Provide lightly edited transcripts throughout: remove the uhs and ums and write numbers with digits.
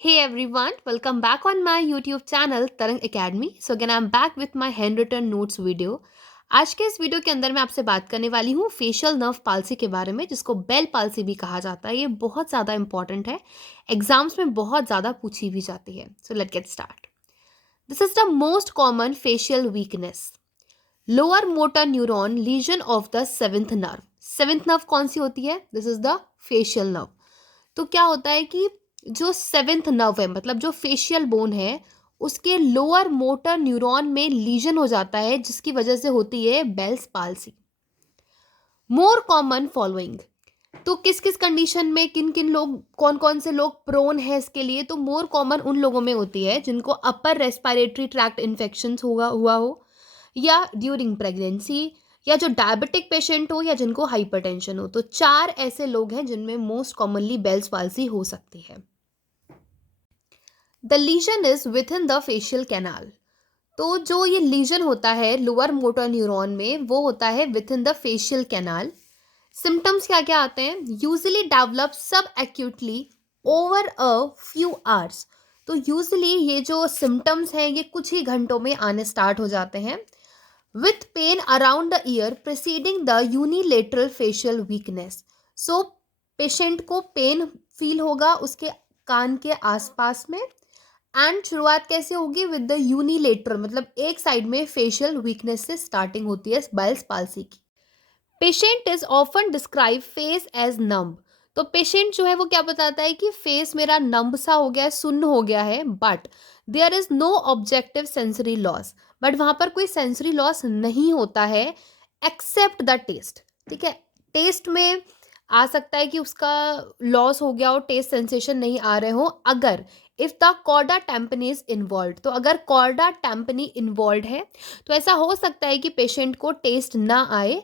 Hey everyone, welcome back on my YouTube channel Tarang Academy. So again I'm back with my handwritten notes video. आज के इस video के अंदर मैं आपसे बात करने वाली हूँ फेशियल नर्व पाल्सी के बारे में, जिसको बेल पाल्सी भी कहा जाता है। ये बहुत ज़्यादा इंपॉर्टेंट है, एग्जाम्स में बहुत ज़्यादा पूछी भी जाती है। सो let get start. This is the most common facial weakness, lower motor neuron lesion of the seventh nerve. Seventh nerve कौन सी होती है? This is the facial nerve. तो क्या होता है कि जो सेवेंथ नर्व है, मतलब जो फेशियल बोन है, उसके लोअर मोटर न्यूरॉन में लीजन हो जाता है, जिसकी वजह से होती है Bell's palsy. More common following. तो किस किस कंडीशन में किन किन लोग, कौन कौन से लोग प्रोन है इसके लिए? तो मोर कॉमन उन लोगों में होती है जिनको अपर रेस्पिरेटरी ट्रैक्ट इन्फेक्शन हुआ हो, या ड्यूरिंग प्रेगनेंसी, या जो डायबिटिक पेशेंट हो, या जिनको हाइपरटेंशन हो। तो चार ऐसे लोग हैं जिनमें मोस्ट कॉमनली बेल्स पाल्सी हो सकती है। The lesion is within the facial canal. तो जो ये लीजन होता है लोअर मोटर न्यूरॉन में, वो होता है with in the facial canal. Symptoms क्या क्या आते हैं? यूजली डेवलप सब actually over a few hours. तो यूजली ये जो सिम्टम्स हैं ये कुछ ही घंटों में आने स्टार्ट हो जाते हैं। With pain around the ear preceding the unilateral facial weakness. So patient को पेन फील होगा उसके कान के आसपास में। एंड शुरुआत कैसे होगी? विद द यूनिलेटरल, मतलब एक साइड में फेशियल वीकनेस से स्टार्टिंग होती है बेल्स पाल्सी की। Patient is often describe face as numb. तो पेशेंट जो है वो क्या बताता है कि फेस मेरा नम्ब सा हो गया है, सुन्न हो गया है, but there is no objective sensory loss. But वहां पर कोई सेंसरी लॉस नहीं होता है एक्सेप्ट द टेस्ट। ठीक है, टेस्ट में आ सकता है कि उसका लॉस हो गया हो, टेस्ट सेंसेशन नहीं आ रहे हो, अगर if the chorda tympani is involve. तो अगर कॉर्डा टेम्पनी इन्वॉल्व है तो ऐसा हो सकता है कि पेशेंट को टेस्ट ना आए।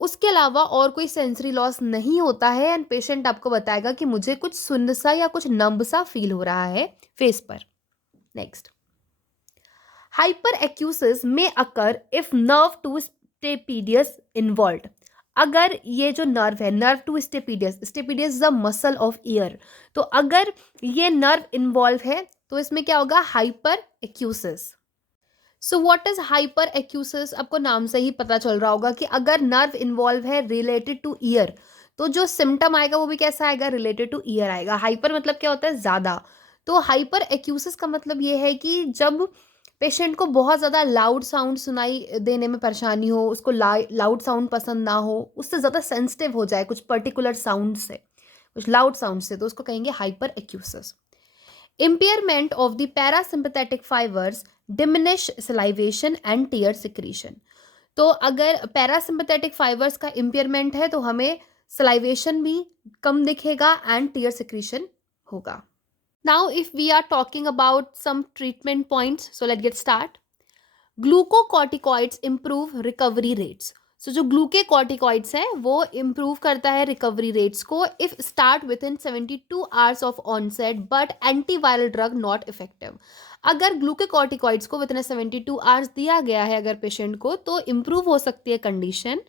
उसके अलावा और कोई सेंसरी लॉस नहीं होता है, एंड पेशेंट आपको बताएगा कि मुझे कुछ सुन्न सा या कुछ नंब सा फील हो रहा है फेस पर। नेक्स्ट, हाइपर एक्यूसिस में occur if nerve to stapedius involve. अगर ये जो नर्व है, nerve to stapedius, stapedius the muscle of ear, तो अगर ये नर्व इन्वॉल्व है तो इसमें क्या होगा? Hyperacusis. So what is hyperacusis? आपको नाम से ही पता चल रहा होगा कि अगर नर्व इन्वॉल्व है रिलेटेड टू ईयर, तो जो सिम्टम आएगा वो भी कैसा आएगा? रिलेटेड टू ईयर आएगा। हाइपर मतलब क्या होता है? ज्यादा। तो हाइपर एक्यूसिस का मतलब ये है कि जब पेशेंट को बहुत ज़्यादा लाउड साउंड सुनाई देने में परेशानी हो, उसको लाउड साउंड पसंद ना हो, उससे ज़्यादा सेंसिटिव हो जाए कुछ पर्टिकुलर साउंड से, कुछ लाउड साउंड से, तो उसको कहेंगे hyper एक्यूसिस। Impairment of the parasympathetic fibers diminish salivation and tear secretion. तो अगर पैरासिम्पथेटिक फाइबर्स का इम्पेयरमेंट है तो हमें सलाइवेशन भी कम दिखेगा एंड टीयर सिक्रीशन होगा। Now if we are talking about some treatment points, so let get start. Glucocorticoids improve recovery rates. So जो ग्लूकोकॉर्टिकॉइड्स हैं वो इम्प्रूव करता है रिकवरी रेट्स को if start within 72 hours of onset, but antiviral drug not effective. अगर glucocorticoids को within 72 hours दिया गया है अगर पेशेंट को, तो इम्प्रूव हो सकती है कंडीशन।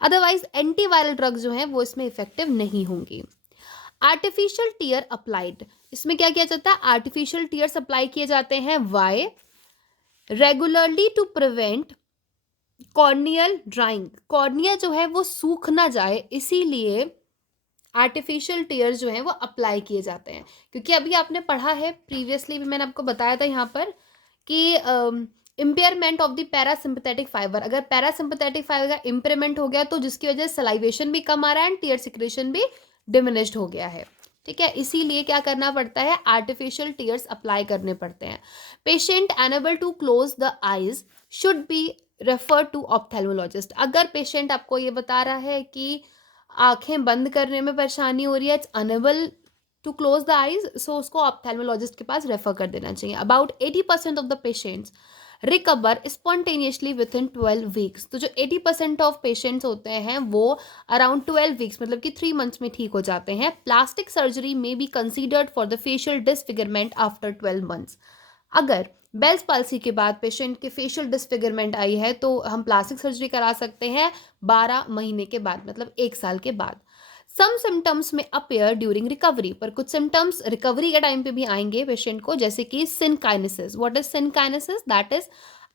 अदरवाइज एंटीवायरल ड्रग जो है वो इसमें इफेक्टिव नहीं होंगी। आर्टिफिशियल टीयर अप्लाइड, इसमें क्या किया जाता है? आर्टिफिशियल टीयर्स अप्लाई किए जाते हैं। Why? Regularly to prevent corneal drying. Cornea जो है वो सूख ना जाए, इसीलिए आर्टिफिशियल टीयर्स जो हैं वो अप्लाई किए जाते हैं। क्योंकि अभी आपने पढ़ा है, प्रीवियसली भी मैंने आपको बताया था यहाँ पर कि impairment of the parasympathetic fibre, अगर पैरासिम्पथेटिक फाइबर का इम्पेयरमेंट हो गया तो जिसकी वजह से सलाइवेशन भी कम आ रहा है एंड टीयर सिक्रेशन भी डिमिनिश्ड हो गया है। ठीक है, इसीलिए क्या करना पड़ता है? आर्टिफिशियल टीयर्स अप्लाई करने पड़ते हैं। Patient unable to close the eyes should be refer to ophthalmologist. अगर पेशेंट आपको ये बता रहा है कि आंखें बंद करने में परेशानी हो रही है, it's unable to close the eyes, so उसको ऑप्थेल्मोलॉजिस्ट के पास रेफर कर देना चाहिए। About 80% of the patients recover spontaneously within 12 weeks. तो जो 80% ऑफ पेशेंट्स होते हैं वो अराउंड 12 वीक्स, मतलब कि 3 मंथ्स में ठीक हो जाते हैं। प्लास्टिक सर्जरी में be considered for the facial disfigurement after 12 months. अगर बेल्स पाल्सी के बाद पेशेंट के फेशियल डिसफिगरमेंट आई है तो हम प्लास्टिक सर्जरी करा सकते हैं 12 महीने के बाद, मतलब 1 साल के बाद। सम सिम्टम्स में अपेयर ड्यूरिंग रिकवरी, पर कुछ सिम्टम्स रिकवरी के टाइम पे भी आएंगे पेशेंट को, जैसे कि synkinesis. What is synkinesis? That is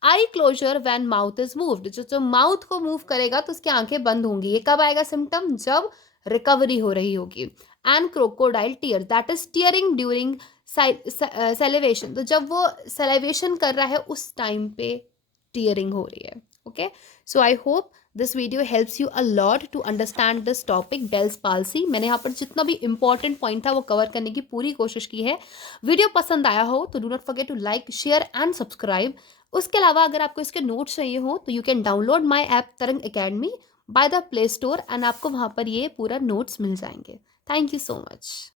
eye closure when mouth is moved. जो माउथ को मूव करेगा तो उसकी आंखें बंद होंगी। ये कब आएगा सिम्टम? जब रिकवरी हो रही होगी। And crocodile tear, that is tearing during salivation. तो जब वो सेलिवेशन कर रहा है उस टाइम पे टीयरिंग हो रही है। Okay, so I hope this video helps you a lot to understand this topic Bell's palsy. मैंने यहाँ पर जितना भी इंपॉर्टेंट पॉइंट था वो कवर करने की पूरी कोशिश की है। वीडियो पसंद आया हो तो do not forget to like, share and subscribe. उसके अलावा अगर आपको इसके नोट्स चाहिए हो तो you can download my app Tarang academy by the play store, and आपको वहाँ पर ये पूरा नोट्स मिल जाएंगे। Thank you so much.